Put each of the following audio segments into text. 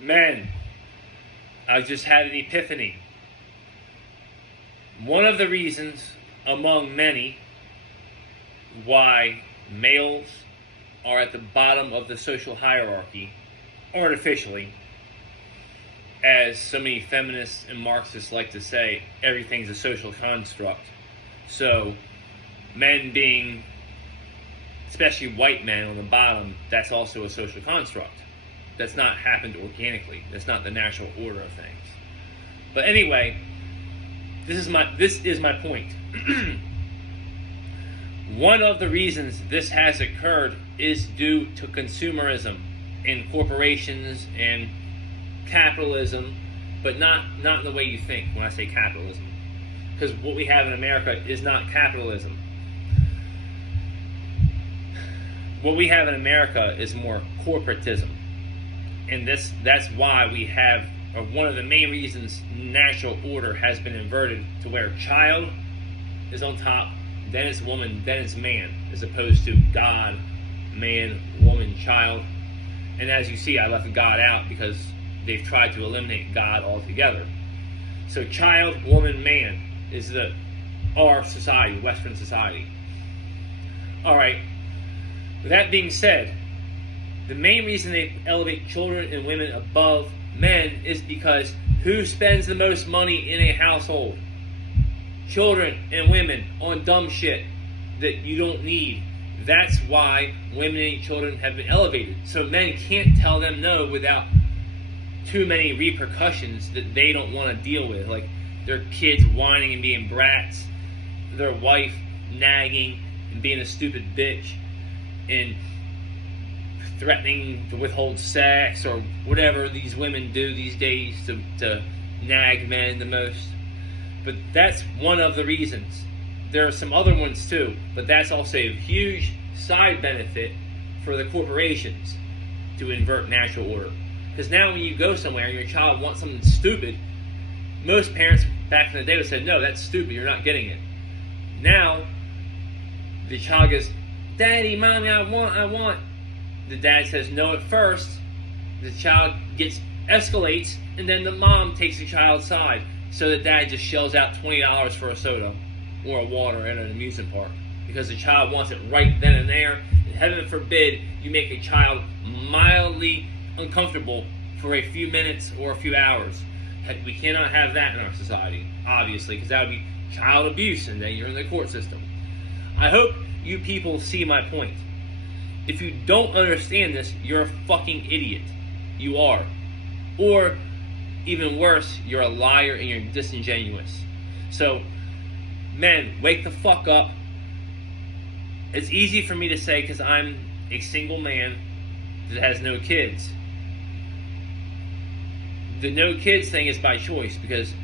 Man, I just had an epiphany. One of the reasons, among many, why males are at the bottom of the social hierarchy, artificially, as so many feminists and Marxists like to say, everything's a social construct. So, men being, especially white men on the bottom, that's also a social construct. That's not happened organically. That's not the natural order of things. But anyway, this is my point. One of the reasons this has occurred is due to consumerism in corporations and capitalism, but not in the way you think when I say capitalism. Because what we have in America is not capitalism. What we have in America is more corporatism. And that's why we have, or one of the main reasons natural order has been inverted to where child is on top, then it's woman, then it's man, as opposed to God, man, woman, child. And as you see, I left God out because they've tried to eliminate God altogether. So child, woman, man is our society, Western society. Alright, with that being said, the main reason they elevate children and women above men is because who spends the most money in a household? Children and women on dumb shit that you don't need. That's why women and children have been elevated. So men can't tell them no without too many repercussions that they don't want to deal with. Like their kids whining and being brats, their wife nagging and being a stupid bitch, and threatening to withhold sex or whatever these women do these days to nag men the most. But that's one of the reasons. There are some other ones too, but that's also a huge side benefit for the corporations to invert natural order. Because now when you go somewhere and your child wants something stupid, most parents back in the day would say, no, that's stupid, you're not getting it. Now, the child goes, Daddy, Mommy, I want. The dad says no at first. The child escalates, and then the mom takes the child's side. So the dad just shells out $20 for a soda or a water at an amusement park because the child wants it right then and there. And heaven forbid you make a child mildly uncomfortable for a few minutes or a few hours. We cannot have that in our society, obviously, because that would be child abuse, and then you're in the court system. I hope you people see my point. If you don't understand this, you're a fucking idiot. You are. Or, even worse, you're a liar and you're disingenuous. So, men, wake the fuck up. It's easy for me to say because I'm a single man that has no kids. The no kids thing is by choice because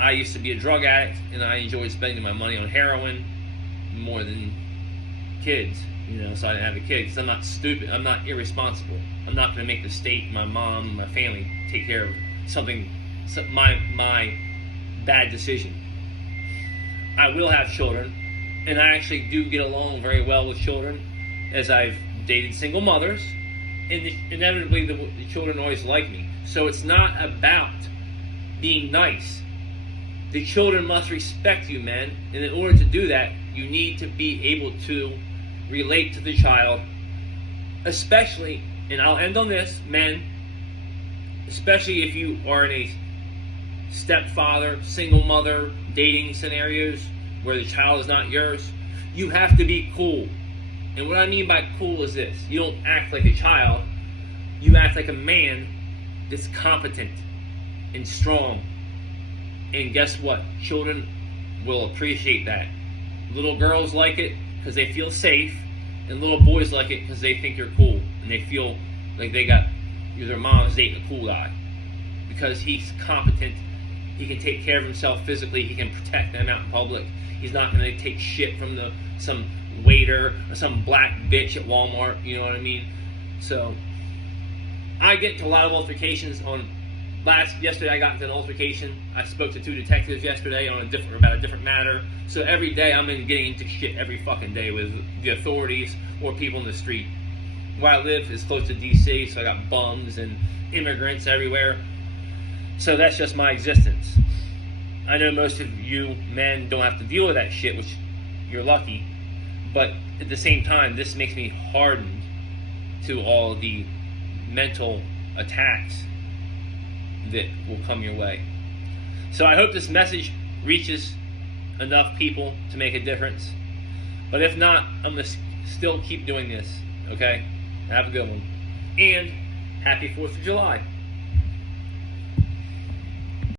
I used to be a drug addict and I enjoyed spending my money on heroin more than kids. So I didn't have a kid because I'm not stupid. I'm not irresponsible. I'm not going to make the state, my mom, my family take care of my bad decision. I will have children, and I actually do get along very well with children, as I've dated single mothers, and inevitably the children always like me. So it's not about being nice. The children must respect you, man, and in order to do that, you need to be able to relate to the child, especially, and I'll end on this, men, especially if you are in a stepfather, single mother, dating scenarios where the child is not yours, you have to be cool. And what I mean by cool is this: you don't act like a child, you act like a man that's competent and strong. And guess what? Children will appreciate that. Little girls like it because they feel safe, and little boys like it because they think you're cool, and they feel like their mom's dating a cool guy because he's competent. He can take care of himself physically. He can protect them out in public. He's not going to take shit from some waiter or some black bitch at Walmart. You know what I mean? So I get into a lot of altercations yesterday I got into an altercation. I spoke to 2 detectives yesterday about a different matter. So every day I'm getting into shit every fucking day with the authorities or people in the street. where I live is close to DC, so I got bums and immigrants everywhere. So that's just my existence. I know most of you men don't have to deal with that shit, which you're lucky. But at the same time, this makes me hardened to all the mental attacks that will come your way. So I hope this message reaches enough people to make a difference. But if not, I'm going to still keep doing this. Okay? Have a good one. And happy 4th of July.